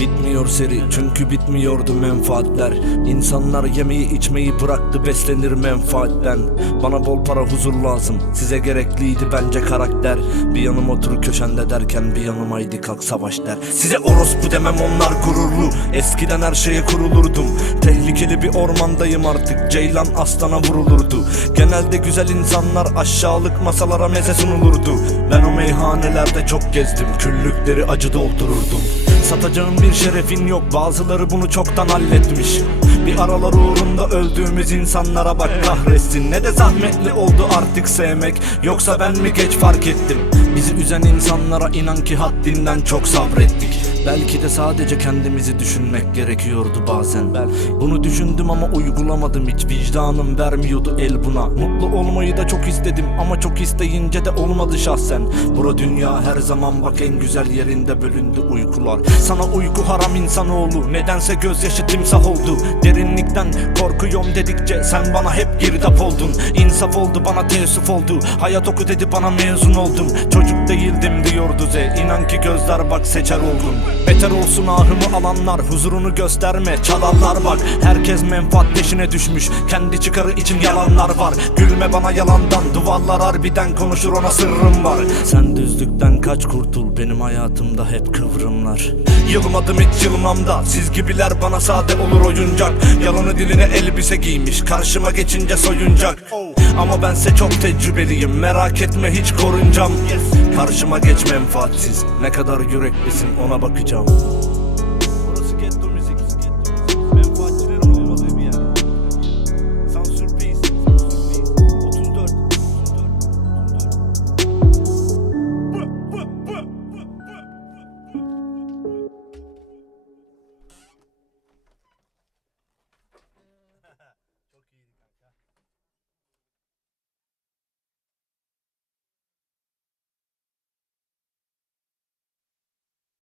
Bitmiyor seri çünkü bitmiyordu menfaatler. İnsanlar yemeği içmeyi bıraktı beslenir menfaatten. Bana bol para huzur lazım. Size gerekliydi bence karakter. Bir yanım otur köşende derken bir yanımaydı kalk savaş der. Size orospu demem onlar gururlu. Eskiden her şeye kurulurdum. Tehlikeli bir ormandayım artık. Ceylan aslana vurulurdu. Genelde güzel insanlar aşağılık masalara meze sunulurdu. Ben o meyhanelerde çok gezdim. Küllükleri acı doldururdum Satacağım bir şerefin yok. Bazıları bunu çoktan halletmiş. Bir aralar uğrunda öldüğümüz insanlara bak kahretsin. Ne de zahmetli oldu artık sevmek. Yoksa ben mi geç fark ettim Bizi üzen insanlara inan ki haddinden çok sabrettik. Belki de sadece kendimizi düşünmek gerekiyordu bazen. Bunu düşündüm ama uygulamadım. Hiç vicdanım vermiyordu el buna. Mutlu olmayı da çok istedim ama çok isteyince de olmadı şahsen. Bura dünya her zaman bak en güzel yerinde bölündü uykular. Sana uyku haram insanoğlu. Nedense gözyaşı timsah oldu. Derinlikten korkuyorum dedikçe sen bana hep girdap oldun. İnsaf oldu bana teessüf oldu. Hayat oku dedi bana mezun oldum. Çocuk değildim diyordu Z inan ki gözler bak seçer oldum. Beter olsun ahımı alanlar huzurunu gösterme. Çalarlar bak Herkes menfaat peşine düşmüş. Kendi çıkarı için yalanlar var. Gülme bana yalandan duvarlar harbiden konuşur ona sırrım var. Sen düzlükten kaç kurtul benim hayatımda hep kıvrımlar. Yılmadım hiç yılmam da siz gibiler bana sade olur oyuncak. Yalanı diline elbise giymiş karşıma geçince soyuncak. Ama bense çok tecrübeliyim merak etme hiç koruncam Karşıma geç menfaatsiz ne kadar yüreklisin ona bakacağım